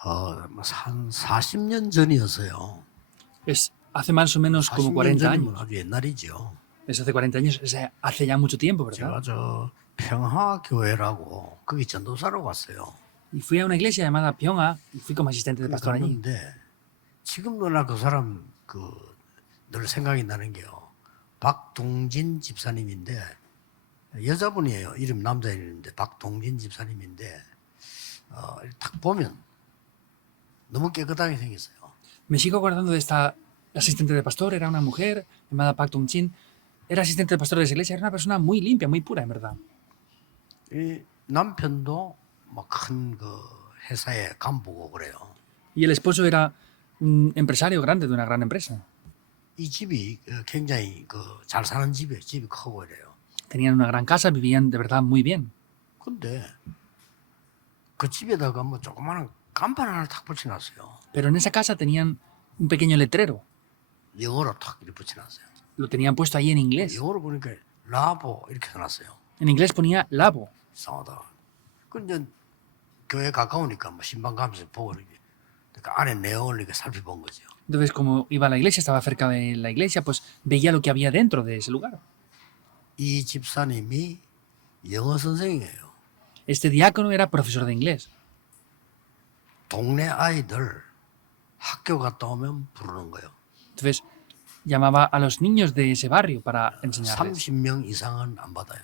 한 40년 전이었어요. Es hace más o menos como 40년 40 전이면 años. 아주 옛날이죠. Es hace 40 años, es hace ya mucho tiempo, 제가 ¿verdad? 저 평화교회라고 거기 전도사로 갔어요. Y fui a una iglesia llamada Pyonga y fui como asistente de pastor allí. 갔는데 지금도 나 그 사람 늘 생각이 나는 게요. 박동진 집사님인데 여자분이에요. 이름 남자 이름인데 박동진 집사님인데 딱 보면 너무 깨끗하게 생겼어요. Me sigo acordando de esta asistente de pastor, era una mujer llamada Pak Tung-chin. Era asistente de pastor de esa iglesia, era una persona muy limpia, muy pura, en verdad. 이 남편도 뭐 큰 그 회사의 간부고 그래요. Y el esposo era un empresario grande de una gran empresa. 이 집이 굉장히 잘 사는 집이에요. 집이 크고 이래요. Tenían una gran casa, vivían de verdad muy bien. 근데 그 집에다가 뭐 조그마한 간판 하나 탁 붙여놨어요. Pero en esa casa tenían un pequeño letrero. 영어로 탁 이렇게 붙여놨어요. Lo tenían puesto ahí en inglés. 영어로 보니까 라보 이렇게 써놨어요. En inglés ponía Labo. 이상하다. 근데 교회 가까우니까 뭐 신방 가면서 보고 이렇게 그러니까 안에 내용을 이렇게 살펴본 거죠. Entonces, como iba a la iglesia, estaba cerca de la iglesia, pues veía lo que había dentro de ese lugar. 이 집사님이 영어 선생이에요. Este diácono era profesor de inglés. 동네 아이들 학교 갔다 오면 부르는 거예요. Entonces, llamaba a los niños de ese barrio para enseñarles. 30명 이상은 안 받아요.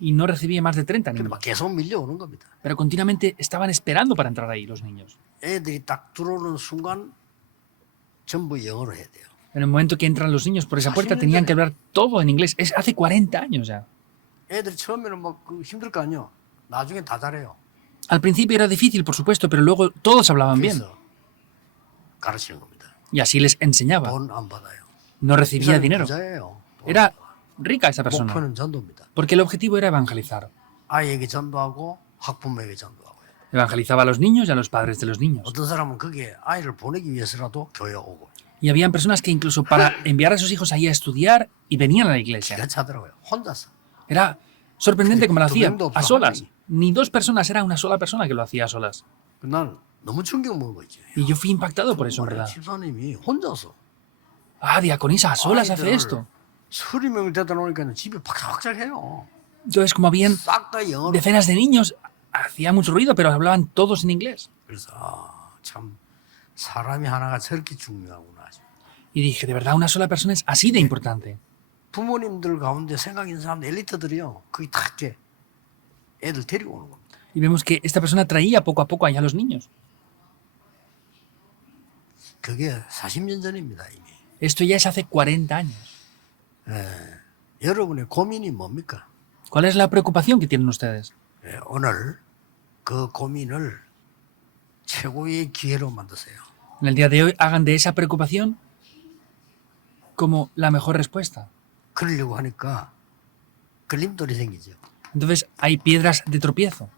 Y no recibía más de 30 근데 niños. 막 계속 밀려오는 겁니다. Pero continuamente estaban esperando para entrar ahí los niños. 애들이 딱 들어오는 순간 전부 영어로 해야 돼요. En el momento que entran los niños por esa puerta tenían que hablar todo en inglés. Es hace 40 años ya. 애들이 처음에는 막 힘들 거 아니에요. 나중에 다 잘해요. Al principio era difícil, por supuesto, pero luego todos hablaban bien. 그래서 가르치는 겁니다. Y así les enseñaba. 돈 안 받아요. No 이 recibía 사람이 dinero. 부자예요. Era rica esa persona. 목표는 전도입니다. Porque el objetivo era evangelizar. 아이에게 전도하고 학부모에게 전도하고요. Evangelizaba a los niños y a los padres de los niños. 어떤 사람은 거기에 아이를 보내기 위해서라도 교회 오고 Y habían personas que incluso para enviar a sus hijos ahí a estudiar y venían a la iglesia. 기가 차더라고요. 혼자서. Era sorprendente como lo hacía Tuviendo a solas. familia. Ni dos personas, era una sola persona que lo hacía a solas. 난 너무 충격 먹은 거지. Y yo fui impactado por eso, en verdad. 집사님이 혼자서 Ah, diaconisa, a solas hace esto. 서리 명을 데다 놓으니까 집이 박살박살해요. Entonces, como habían 싹 다 영어로. decenas de niños, hacía mucho ruido, pero hablaban todos en inglés. 그래서 참 사람이 하나가 저렇게 중요하구나. Y dije, de verdad, una sola persona es así de importante. 부모님들 가운데 생각 있는 사람들 엘리트들이요. 거기 다 이렇게 애들 데리고 오는 겁니다. Y vemos que esta persona traía poco a poco allá a los niños. 그게 40년 전입니다 이미. Esto ya es hace 40 años. 여러분의 고민이 뭡니까? ¿Cuál es la preocupación que tienen ustedes? 오늘 그 고민을 최고의 기회로 만드세요. En el día de hoy, hagan de esa preocupación como la mejor respuesta. 그러려고 하니까 걸림돌이 생기죠. Entonces, hay piedras de tropiezo.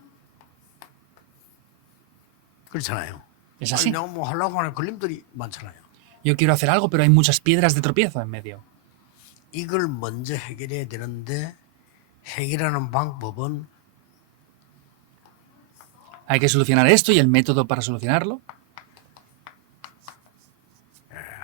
그렇잖아요. Es así. 내가 뭐 하려고 하는 걸림돌이 많잖아요. Yo quiero hacer algo, pero hay muchas piedras de tropiezo en medio. 이걸 먼저 해결해야 되는데 해결하는 방법은 Hay que solucionar esto y el método para solucionarlo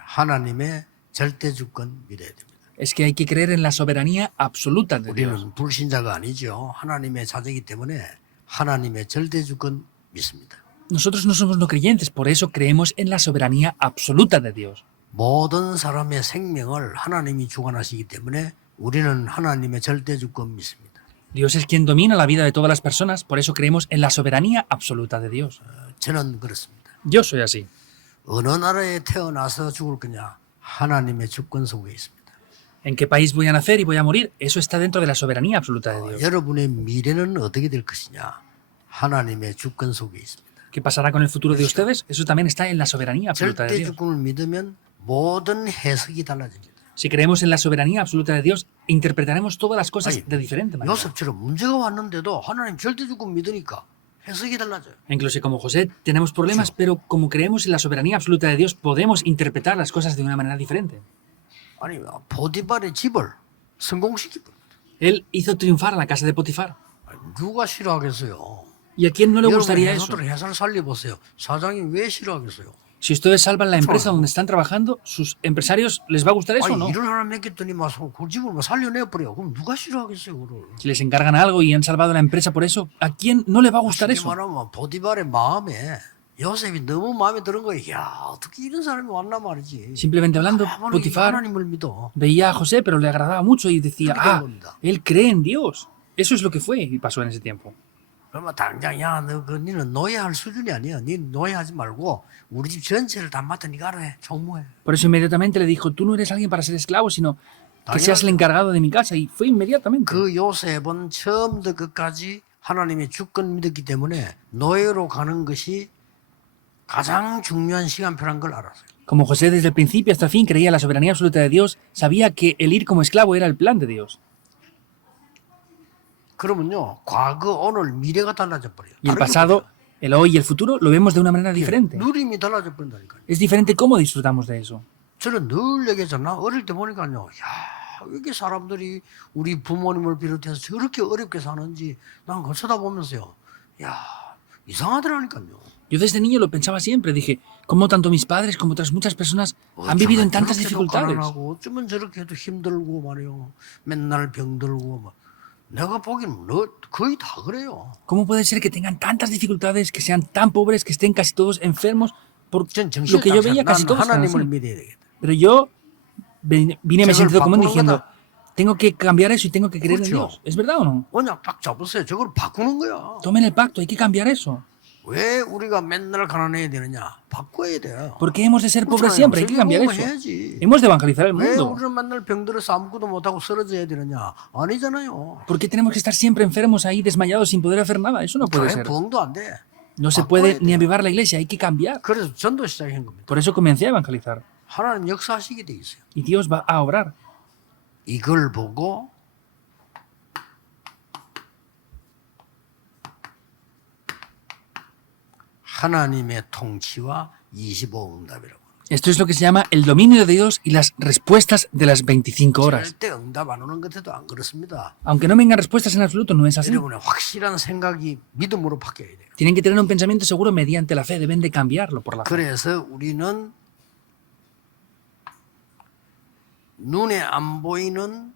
하나님의 절대 주권 믿어야 됩니다. es que hay que creer en la soberanía absoluta de Dios. 우리는 불신자가 아니죠. 하나님의 자녀이기 때문에 하나님의 절대 주권 믿습니다. Nosotros no somos no creyentes, por eso creemos en la soberanía absoluta de Dios. 모든 사람의 생명을 하나님이 주관하시기 때문에 우리는 하나님의 절대 주권 믿습니다. Dios es quien domina la vida de todas las personas, por eso creemos en la soberanía absoluta de Dios. 저는 그렇습니다. Yo soy así. 어느 나라에 태어나서 죽을 거냐? 하나님의 주권 속에 있습니다. ¿En qué país voy a nacer y voy a morir? Eso está dentro de la soberanía absoluta de Dios. 여러분의 미래는 어떻게 될 것이냐? 하나님의 주권 속에 있습니다. ¿Qué pasará con el futuro de ustedes? Eso también está en la soberanía absoluta de 절대 Dios. 주권을 믿으면 모든 해석이 달라집니다. Si creemos en la soberanía absoluta de Dios, interpretaremos todas las cosas de diferente manera. 요셉처럼 문제가 왔는데도 하나님 절대 주권 믿으니까 해석이 달라져요. Incluso como José tenemos problemas, pero como creemos en la soberanía absoluta de Dios, podemos interpretar las cosas de una manera diferente. 아니 보디발의 집을 성공시키고 Él hizo triunfar a la casa de Potifar. 누가 싫어하겠어요? ¿Y a quién no le 여러분 gustaría eso? 회사들 회사를 살려보세요. 사장이 왜 싫어하겠어요? Si ustedes salvan la empresa donde están trabajando, ¿sus empresarios les va a gustar eso o 아니 no? 일을 하나 맡겼더니 막 그 집을 막 살려내버려. 그럼 누가 싫어하겠어요, 그걸? Si les encargan algo y han salvado la empresa por eso, ¿a quién no le va a gustar 쉽게 eso? 말하면 보디발의 마음에 요셉이 너무 마음에 드는 거예요. 야, 어떻게 이런 사람이 왔나 말이지. Simplemente hablando, 아무리 Potifar 하나님을 믿어. veía a José, pero le agradaba mucho y decía, 그렇게 된 ah, 겁니다. él cree en Dios. Eso es lo que fue y pasó en ese tiempo. 그러면 당장 야, 너 그 니는 노예할 수준이 아니야. 니 노예하지 말고 우리 집 전체를 다 맡아 니가 알아 해. 총무해. Por eso inmediatamente le dijo, tú no eres alguien para ser esclavo, sino que seas el encargado de mi casa. Y fue inmediatamente. 그 요셉은 처음부터 끝까지 하나님의 주권 믿었기 때문에 노예로 가는 것이 가장 중요한 시간표란 걸 알았어요. Como José desde el principio hasta el fin creía en la soberanía absoluta de Dios, sabía que el ir como esclavo era el plan de Dios. 그러면요, 과거, 오늘, 미래가 달라져 버려요. Y el pasado, el hoy y el futuro lo vemos de una manera diferente. 누림이 달라져 버린다니까요. Es diferente cómo disfrutamos de eso. 저는 늘 얘기했잖아. 어릴 때 보니까요, 야, 왜 이렇게 사람들이 우리 부모님을 비롯해서 저렇게 어렵게 사는지 난 그걸 쳐다보면서요, 야, 이상하더라니까요. Yo desde niño lo pensaba siempre. Dije, ¿cómo tanto mis padres como otras muchas personas han vivido en tantas dificultades? 어쩌면 저렇게 해도 힘들고 말이요. 맨날 병들고 막. 내가 보기엔 거의 다 그래요. ¿Cómo puede ser que tengan tantas dificultades, que sean tan pobres, que estén casi todos enfermos? Por 전 lo que yo veía, casi 난 todos están 하나님을 así. 믿어야 되겠다. Pero yo vine a mi 저걸 sentido común 바꾸는 diciendo, 거다. tengo que cambiar eso y tengo que creer en 그렇죠. Dios. ¿Es verdad o no? 언약 딱 잡으세요. 저걸 바꾸는 거야. Tomen el pacto, hay que cambiar eso. 왜 우리가 맨날 가난해야 되느냐? 바꿔야 돼요. ¿Por qué hemos de ser pobres siempre? Hay que cambiar eso. 해야지. Hemos de evangelizar el 왜 mundo. 우리는 맨날 병들어서 아무것도 못하고 쓰러져야 되느냐? 아니잖아요. ¿Por qué tenemos que estar siempre enfermos ahí, desmayados, sin poder hacer nada? Eso no puede 교회 ser. 부흥도 안 돼. No se puede ni avivar la iglesia, hay que cambiar. 그래서 전도 시작한 겁니다. Por eso comencé a evangelizar. 하나님 역사하시게 돼 있어요. Y Dios va a obrar. 이걸 보고 하나님의 통치와 25응답이라고. Esto es lo que se llama el dominio de Dios y las respuestas de las 25 horas. 절대 응답 안 오는 것에도 안 그렇습니다. Aunque no vengan respuestas en absoluto, no es así. 여러분의 확실한 생각이 믿음으로 바뀌어야 돼요. Tienen que tener un pensamiento seguro mediante la fe, deben de cambiarlo por la fe. 그래서 우리는 눈에 안 보이는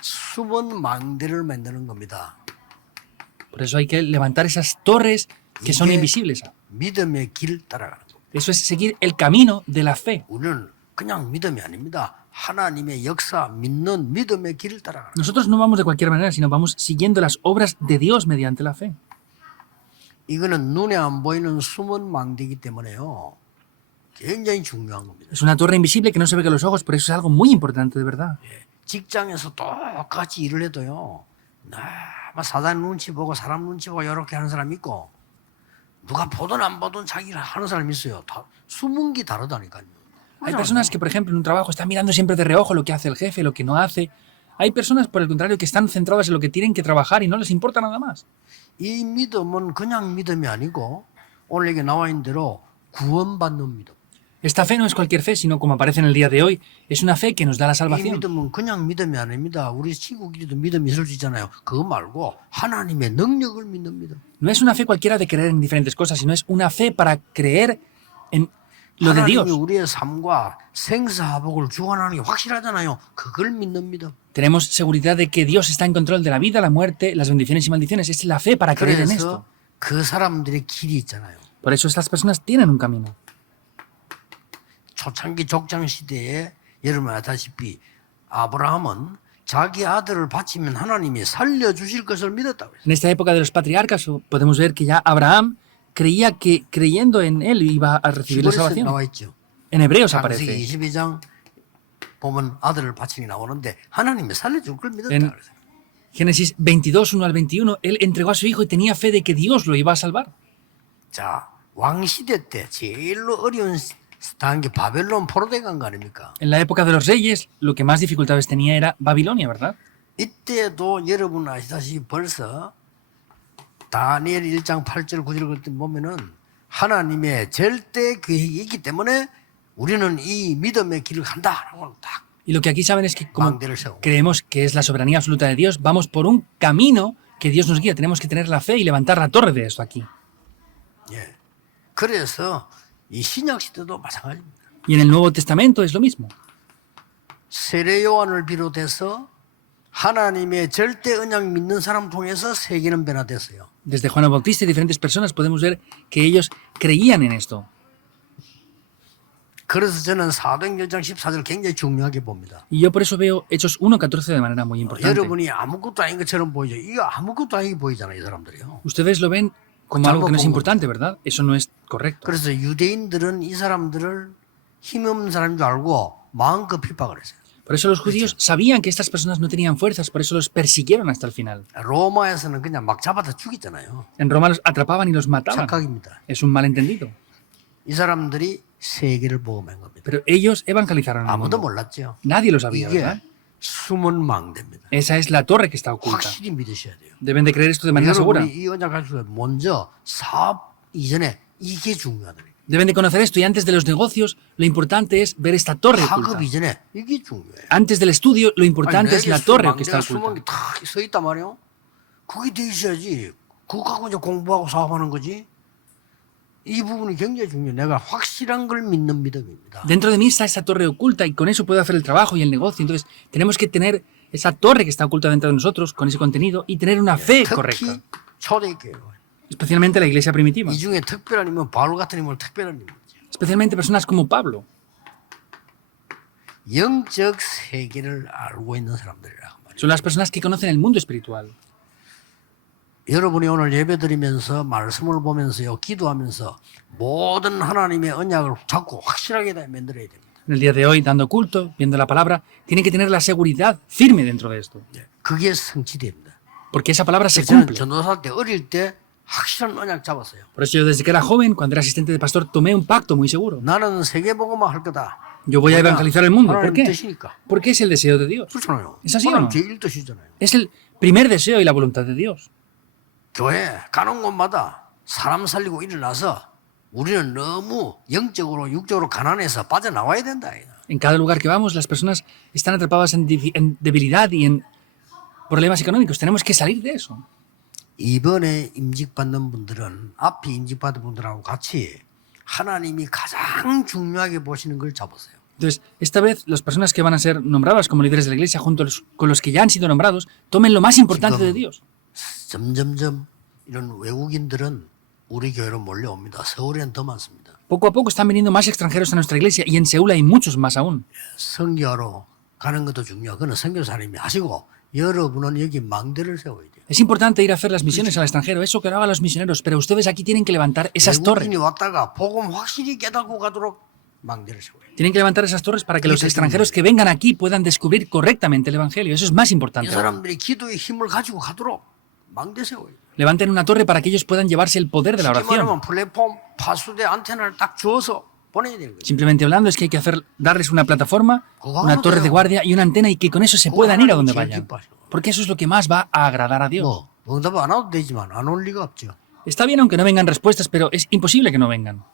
숨은 망대를 만드는 겁니다. Por eso hay que levantar esas torres que son 이게 invisibles. 믿음의 길 따라가는 겁니다. Eso es seguir el camino de la fe. 우리는 그냥 믿음이 아닙니다. 하나님의 역사 믿는 믿음의 길을 따라가는 겁니다. Nosotros no vamos de cualquier manera, sino vamos siguiendo las obras de Dios mediante la fe. 이거는 눈에 안 보이는 숨은 망대이기 때문에요. 굉장히 중요한 겁니다. Es una torre invisible que no se ve con los ojos, pero eso es algo muy importante, de verdad. 직장에서 똑같이 일을 해도요. 사장 눈치 보고 사람 눈치 보고 이렇게 하는 사람이 있고 누가 보든 안 보든 자기를 하는 사람이 있어요. 다 숨은 게 다르다니까요. Hay personas que, por ejemplo, en un trabajo están mirando siempre de reojo lo que hace el jefe, lo que no hace. Hay personas, por el contrario, que están centradas en lo que tienen que trabajar y no les importa nada más. 이 믿음은 그냥 믿음이 아니고 오늘 여기 나와 있는 대로 구원받는 믿음. Esta fe no es cualquier fe, sino como aparece en el día de hoy, es una fe que nos da la 이 salvación. 믿음은 그냥 믿음이 아닙니다. 우리 친구끼리도 믿음이 있을 수 있잖아요. 그거 말고 하나님의 능력을 믿는 믿음. No es una fe cualquiera de creer en diferentes cosas, sino es una fe para creer en lo de Dios. 하나님이 우리의 삶과 생사화복을 주관하는 게 확실하잖아요. 그걸 믿는 믿음. Tenemos seguridad de que Dios está en control de la vida, la muerte, las bendiciones y maldiciones. Es la fe para creer en 그래서 esto. 그 사람들의 길이 있잖아요. Por eso estas personas tienen un camino. 초창기 족장 시대에 여러분 아다시피 아브라함은 자기 아들을 바치면 하나님이 살려주실 것을 믿었다고 했어요. En esta época de los patriarcas podemos ver que ya Abraham creía que creyendo en él iba a recibir la 히브리서에 salvación. 나와 있죠. En Hebreos 창세기 aparece. 22장 보면 아들을 바치니 나오는데 하나님이 살려줄 걸 믿었다 En 그랬어요. Génesis 22, 1 al 21, él entregó a su hijo y tenía fe de que Dios lo iba a salvar. 자, 왕시대 때 제일로 어려운 단계 바벨론 포로대 간 거 아닙니까? En la época de los reyes, lo que más dificultades tenía era Babilonia, ¿verdad? 이때도 여러분 아시다시피 벌써 다니엘 1장 8절 9절 그때 보면은 하나님의 절대 계획이 있기 때문에 우리는 이 믿음의 길을 간다라고 딱 Y lo que aquí saben es que como 망대를 세우고. creemos que es la soberanía absoluta de Dios, vamos por un camino que Dios nos guía. Tenemos que tener la fe y levantar la torre de esto aquí. 예. 그래서 이 신약 시대도 마찬가지입니다. Y en el Nuevo Testamento es lo mismo. 세례 요한을 비롯해서 하나님의 절대 언약 믿는 사람 통해서 세계는 변화됐어요. Desde Juan el Bautista y diferentes personas podemos ver que ellos creían en esto. 그래서 저는 사도행전 14절 굉장히 중요하게 봅니다. Y yo por eso veo Hechos 1:14 de manera muy importante. 여러분이 아무것도 아닌 것처럼 보이죠. 이거 아무것도 아니게 보이잖아요, 이 사람들이요. Ustedes lo ven como algo que no es importante, ¿verdad? Eso no es correcto. 그래서 유대인들은 이 사람들을 힘없는 사람인 줄 알고 마음껏 핍박을 했어요. Por eso los judíos sabían que estas personas no tenían fuerzas, por eso los persiguieron hasta el final. 로마에서는 그냥 막 잡아다 죽이잖아요. En Roma los atrapaban y los mataban. 착각입니다. Es un malentendido. 이 사람들이 세계를 복음한 겁니다. Pero ellos evangelizaron el 아무도 mundo. 몰랐죠. Nadie lo sabía, 이게 ¿verdad? 숨은 망대입니다. Esa es la torre que está oculta. 확실히 믿으셔야 돼요. Deben de creer esto de manera segura. 여러분이 이 언약 가지고 먼저 사업 이전에 이게 중요하다. Deben de conocer esto y antes de los negocios, lo importante es ver esta torre oculta. 학업 이전에 이게 중요해요. Antes del estudio, lo 아니, importante es 내게 la torre que está 망대가 숨은 oculta. 게다서 있단 말이에요. 그게 돼 있어야지. 그거 갖고 이제 공부하고 사업하는 거지. 이 부분이 굉장히 중요해요. 내가 확실한 걸 믿는 믿음입니다. Dentro de mí está esa torre oculta y con eso puedo hacer el trabajo y el negocio. Entonces, tenemos que tener esa torre que está oculta dentro de nosotros con ese contenido y tener una fe correcta. 특히 초대교회. Especialmente la iglesia primitiva. 이 중에 특별한 인물, 바울 같은 인물 특별한 인물이죠. Especialmente personas como Pablo. 영적 세계를 알고 있는 사람들이라고 말이에요. Son las personas que conocen el mundo espiritual. 여러분이 오늘 예배드리면서 말씀을 보면서요, 기도하면서 모든 하나님의 언약을 잡고 확실하게 다 만들어야 됩니다. En el día de hoy, dando culto, viendo la palabra, tienen que tener la seguridad firme dentro de esto. 그게 성취됩니다. Porque esa palabra se 저는 cumple. 전도사 때 어릴 때 확실한 언약 잡았어요. Por eso yo desde que era joven, cuando era asistente de pastor, tomé un pacto muy seguro. 나는 세계복음만 할 거다. Yo voy a evangelizar el mundo. ¿Por 하나님 qué? 뜻이니까. Porque es el deseo de Dios. 그렇잖아요. Es así o 하나님 no? 제1 뜻이잖아요. Es el primer deseo y la voluntad de Dios. 교회 가는 곳마다 사람 살리고 일어나서 우리는 너무 영적으로 육적으로 가난해서 빠져나와야 된다. En cada lugar que vamos, las personas están atrapadas en debilidad y en problemas económicos. Tenemos que salir de eso. 이번에 임직받는 분들은 앞에 임직받은 분들하고 같이 하나님이 가장 중요하게 보시는 걸 잡으세요. Entonces, esta vez, las personas que van a ser nombradas como líderes de la iglesia, junto con los que ya han sido nombrados, tomen lo más importante de Dios. 점점점 이런 외국인들은 우리 교회로 몰려옵니다. 서울에는 더 많습니다. Poco a poco están viniendo más extranjeros a nuestra iglesia y en Seúl hay muchos más aún. 선교하러 가는 것도 중요하고 그건 선교사님이 하시고 여러분은 여기 망대를 세워야 돼요. Es importante ir a hacer las misiones al extranjero, eso que lo hagan los misioneros, pero ustedes aquí tienen que levantar esas torres. 외국인이 왔다가 복음 확실히 깨닫고 가도록 망대를 세워야 돼요. Tienen que levantar esas torres para que los extranjeros que vengan aquí puedan descubrir correctamente el Evangelio. Eso es más 이 importante. 사람들이 기도의 힘을 가지고 가도록 망대 세워야 돼요. Levanten una torre para que ellos puedan llevarse el poder de la 쉽게 oración. 말하면 플랫폼 파수대 안테나를 딱 주어서 보내야 되는 거죠. Simplemente hablando es que hay que darles una plataforma, una torre de guardia y una antena y que con eso se puedan ir a donde vayan. Porque eso es lo que más va a agradar a Dios. 뭐 응답 안 와도 되지만 안 올 리가 없죠. Está bien aunque no vengan respuestas, pero es imposible que no vengan.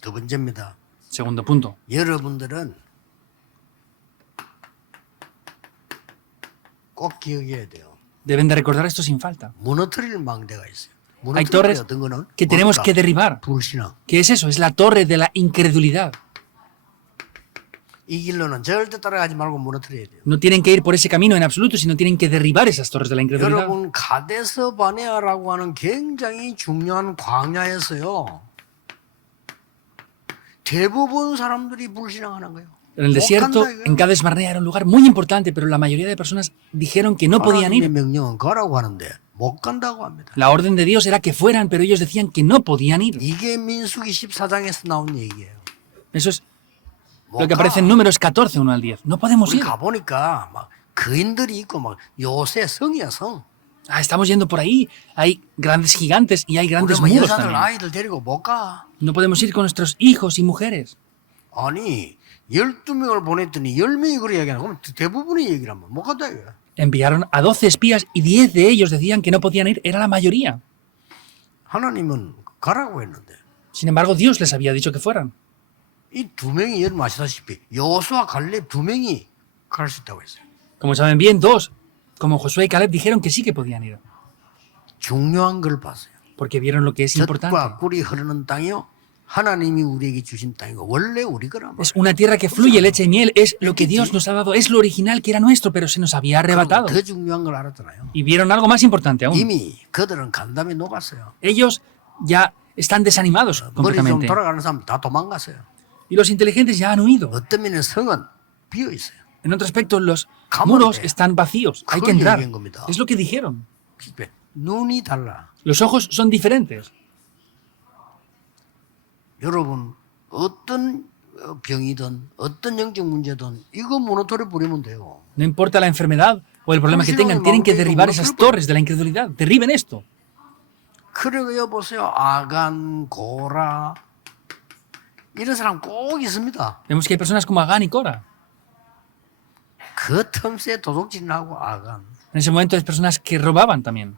두 번째입니다. Segundo punto. 여러분들은 꼭 기억해야 돼요. Deben de recordar esto sin falta. 무너뜨릴 망대가 있어요. Hay torres 어떤 거는 que tenemos 뭘까? que derribar. 불신앙. ¿Qué es eso? Es la torre de la incredulidad. 이 길로는 절대 따라가지 말고 무너뜨려야 돼요. No tienen que ir por ese camino en absoluto, sino tienen que derribar esas torres de la incredulidad. 여러분 가데스 바네아라고 하는 굉장히 중요한 광야에서요. 대부분 사람들이 불신앙하는 거예요. En el desierto, en Cades Barnea era un lugar muy importante, pero la mayoría de personas dijeron que no podían 하나님의 ir. 명령은 가라고 하는데 못 간다고 합니다. La orden de Dios era que fueran, pero ellos decían que no podían ir. 이게 민수기 14장에서 나온 얘기예요. Eso es 못 lo que 가. aparece en Números 14, 1 al 10. No podemos 우리 ir. 가보니까 막 거인들이 있고 막 요새 성이야 성. Ah, estamos yendo por ahí. Hay grandes gigantes y hay 우리 grandes 뭐 muros 여자들 también. 아이들 데리고 못 가. No podemos ir con nuestros hijos y mujeres. 아니 12명을 보냈더니 10명이 그래 얘기하는 그럼 대부분의 얘기라면 못 간다 이거야. Enviaron a 12 espías y 10 de ellos decían que no podían ir. Era la mayoría. 하나님은 가라고 했는데 Sin embargo, Dios les había dicho que fueran. 이 두 명이 여러분 아시다시피 여호수아 갈렙 두 명이 갈 수 있다고 했어요. Como saben bien, dos, como Josué y Caleb, dijeron que sí que podían ir, 중요한 걸 봤어요. porque vieron lo que es importante. 젖과 꿀이 흐르는 땅이요 하나님이 우리에게 주신 땅이고 원래 우리 거란 Es 말이에요. una tierra que fluye leche y miel, es lo que Dios nos ha dado, es lo original que era nuestro, pero se nos había arrebatado. 더 중요한 걸 알았잖아요. Y vieron algo más importante aún. 이미 그들은 간담이 녹았어요. Ellos ya están desanimados 머리 좀 completamente. 돌아가는 사람 다 도망갔어요. Y los inteligentes ya han huido. 어떤 면에 성은 비어 있어요. En otro aspecto, los Cámara. muros están vacíos. Hay que 그걸 entrar. 얘기한 겁니다. Es lo que dijeron. 눈이 달라. Los ojos son diferentes. 여러분 어떤 병이든 어떤 영적 문제든 이거 무너뜨려 버리면 돼요. No importa la enfermedad o el problema que tengan, tienen que derribar esas torres de la incredulidad. Derriben esto. 그리고 여보세요. 아간, 고라 이런 사람 꼭 있습니다. Vemos que hay personas como Agán y Cora. 그 틈새 도둑질하고 아간. En ese momento hay personas que robaban también.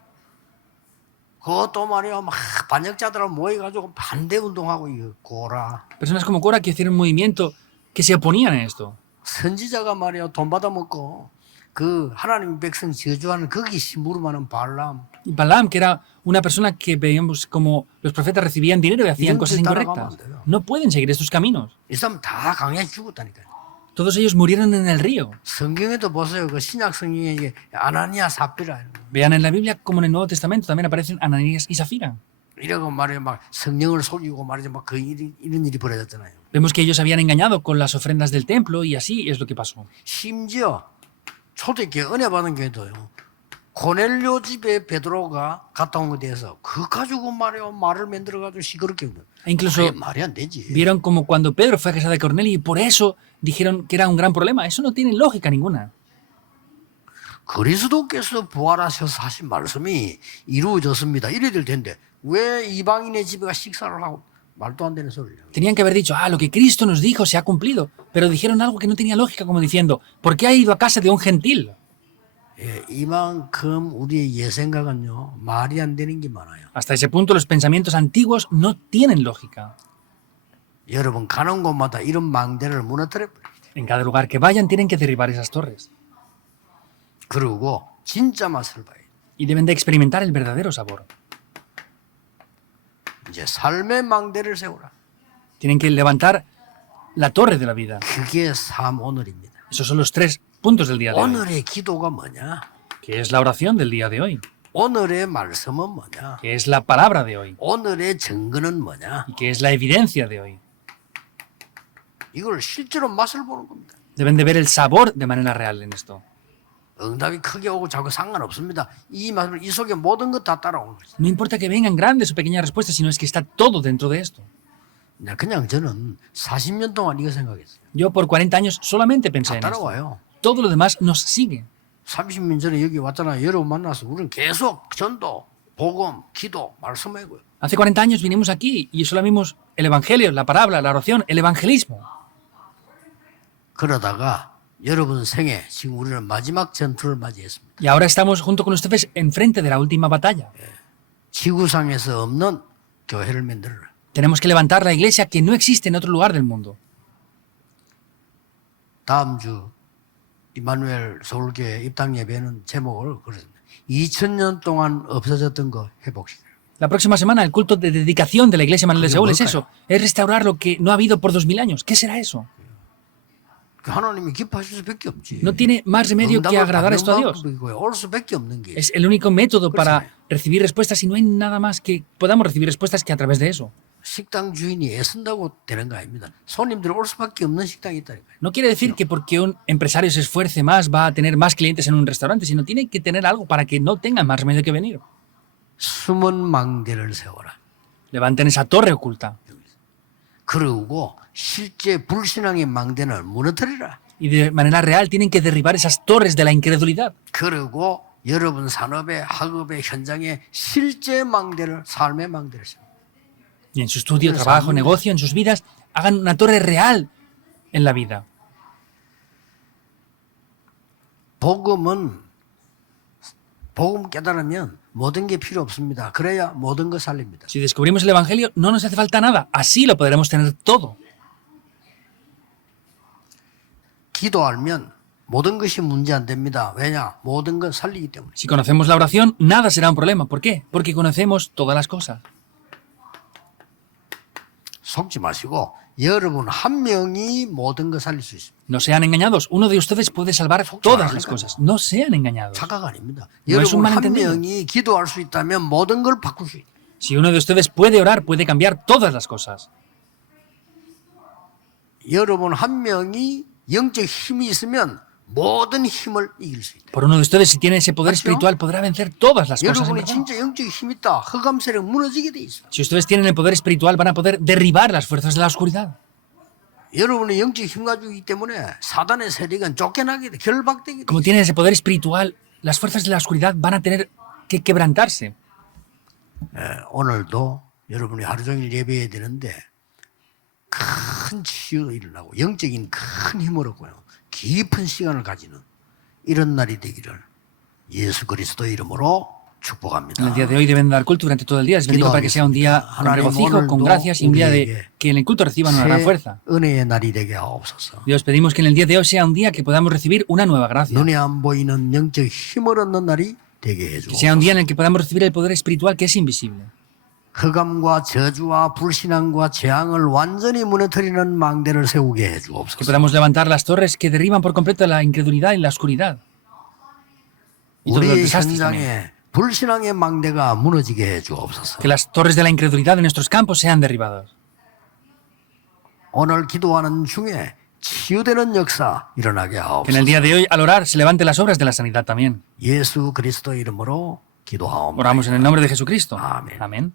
그것도 말이야 막 반역자들 모여가지고 반대 운동하고 이거 고라. Personas como Cora que hicieron un movimiento que se oponían a esto. 선지자가 말이야 돈 받아먹고 그 하나님 백성 저주하는 거기 심부름하는 발람. Y Balaam, que era una persona que veíamos como los profetas recibían dinero y hacían cosas incorrectas. No pueden seguir estos caminos. 이 사람 다 강에 죽었다니까요. Todos ellos murieron en el río. 성경에도 보세요. 그 신약 성경에 이게 아나니아 삽비라 이런 거. Vean en la Biblia como en el Nuevo Testamento también aparecen Ananías y Zafira. 이러고 말이야 막 성령을 속이고 말이야 막 그 일이 이런 일이 벌어졌잖아요. Vemos que ellos habían engañado con las ofrendas del templo y así es lo que pasó. 심지어 초대교회 은혜 받은 교회도요. 고넬료 집에 베드로가 갔다 온 것에 대해서 그 가지고 말이야 말을 만들어 가지고 시끄럽게 E incluso 말이 안 되지. vieron como cuando Pedro fue a casa de Cornelio y por eso dijeron que era un gran problema. Eso no tiene lógica ninguna. 그리스도께서 부활하셔서 하신 말씀이 이루어졌습니다. 이래야 될 텐데 왜 이방인의 집에 식사를 하고 말도 안 되는 소리를. Tenían que haber dicho, lo que Cristo nos dijo se ha cumplido. Pero dijeron algo que no tenía lógica, como diciendo, ¿por qué ha ido a casa de un gentil? 예, 이만큼 우리의 예생각은요 말이 안 되는 게 많아요. Hasta ese punto los pensamientos antiguos no tienen lógica. 여러분 가는 곳마다 이런 망대를 무너뜨려 버려요. En cada lugar que vayan tienen que derribar esas torres. 그리고 진짜 맛을 봐요. Y deben de experimentar el verdadero sabor. 이제 삶의 망대를 세우라. Tienen que levantar la torre de la vida. 그게 삶 오늘입니다. Esos son los 3 puntos del día de hoy. 오늘의 기도가 뭐냐? Que es la oración del día de hoy. 오늘의 말씀은 뭐냐? Que es la palabra de hoy. 오늘의 증거는 뭐냐? Y que es la evidencia de hoy. 이걸 실제로 맛을 보는 겁니다. Deben de ver el sabor de manera real en esto. 응답이 크게 오고 작고 상관없습니다. 이 말씀 이 속에 모든 것 다 따라오는 거죠. No importa que vengan grandes o pequeñas respuestas, sino es que está todo dentro de esto. 그냥 저는 40년 동안 이거 생각했어요. Yo por 40 años solamente pensé 다 en esto. 따라와요. Todo lo demás nos sigue. 30년 전에 여기 왔잖아요. 여러분 만나서 우리는 계속 전도, 복음, 기도, 말씀하고요. Hace 40 años vinimos aquí y solo vimos el evangelio, la palabra, la oración, el evangelismo. 그러다가 여러분 생에 지금 우리는 마지막 전투를 맞이했습니다. Y ahora estamos junto con ustedes enfrente de la última batalla. 지구상에서 없는 교회를 만들어라. Tenemos que levantar la iglesia que no existe en otro lugar del mundo. 다음 주 이마누엘 서울교회 입당 예배는 제목을 그랬습니다. 2000년 동안 없어졌던 거 회복시켜라. La próxima semana el culto de dedicación de la iglesia Manuel de Seúl es eso. Es restaurar lo que no ha habido por 2000 años. ¿Qué será eso? 하나님이 기뻐하실 수밖에 없지. No tiene más remedio que agradar esto a Dios. 올 수밖에 없는 게. Es el único método para recibir respuestas y no hay nada más que podamos recibir respuestas que a través de eso. 식당 주인이 애쓴다고 되는 거 아닙니다. 손님들이 올 수밖에 없는 식당이 있다니까요. No quiere decir que porque un empresario se esfuerce más va a tener más clientes en un restaurante, sino tiene que tener algo para que no tengan más remedio que venir. 숨은 망대를 세워라. Levanten esa torre oculta. 그러고 실제 불신앙의 망대는 무너뜨리라. Y de manera real tienen que derribar esas torres de la incredulidad. 그리고 여러분 산업의 학업의 현장에 실제 망대를 삶의 망대를 세워. Y en su estudio, trabajo, negocio, en sus vidas, hagan una torre real en la vida. 복음 깨달으면 모든 게 필요 없습니다. 그래야 모든 거 살립니다. Si descubrimos el Evangelio, no nos hace falta nada. Así lo podremos tener todo. 기도 알면 모든 것이 문제 안 됩니다. 왜냐? 모든 건 살리기 때문에. Si conocemos la oración, nada será un problema. ¿Por qué? Porque conocemos todas las cosas. 속지 마시고 여러분 한 명이 모든 걸 살릴 수 있습니다. No sean engañados. Uno de ustedes puede salvar todas las cosas. No sean engañados. 착각 아닙니다. No es un 여러분 한 malentendido. 명이 기도할 수 있다면 모든 걸 바꿀 수 있다. Si uno de ustedes puede orar, puede cambiar todas las cosas. 여러분 한 명이 영적 힘이 있으면 모든 힘을 이길 수 있다. Por uno de ustedes, si tiene ese poder ¿맞죠? espiritual, podrá vencer todas las cosas. en 여러분이 verdad. 진짜 영적 힘이 있다. 흑암 세력 무너지게 돼 있어. Si ustedes tienen el poder espiritual, van a poder derribar las fuerzas de la oscuridad. 여러분의 영적 힘 가지고 있기 때문에 사단의 세력은 쫓겨나게 돼. 결박되게 돼. Como tienen ese poder espiritual, las fuerzas de la oscuridad van a tener que quebrantarse. 오늘도 여러분이 하루 종일 예배해야 되는데 큰 치유가 일어나고 영적인 큰 힘을 얻고요. 깊은 시간을 가지는 이런 날이 되기를 예수 그리스도 이름으로 축복합니다. En el día de hoy deben dar culto durante todo el día. Les bendigo para que sea un día con regocijo, con gracias y un día de que en el culto reciban una gran 새 fuerza. 은혜의 날이 되게 하옵소서. Dios, pedimos que en el día de hoy sea un día que podamos recibir una nueva gracia. 눈에 안 보이는 영적 힘을 얻는 날이 되게 Que sea un 해주옵소서. día en el que podamos recibir el poder espiritual que es invisible. 흑암과 저주와 불신앙과 재앙을 완전히 무너뜨리는 망대를 세우게 Que 해주옵소서. podamos levantar las torres que derriban por completo la incredulidad y la oscuridad. Y todos los 우리의 desastres también. 현장에 불신앙의 망대가 무너지게 해주옵소서. Que las torres de la incredulidad de nuestros campos sean derribadas. 오늘 기도하는 중에 치유되는 역사 일어나게 Que en el 하옵소서. día de hoy, al orar, se levanten las obras de la sanidad también. 예수 그리스도 이름으로 기도하옵나이다. Oramos en el nombre de Jesucristo. Amén. Amén.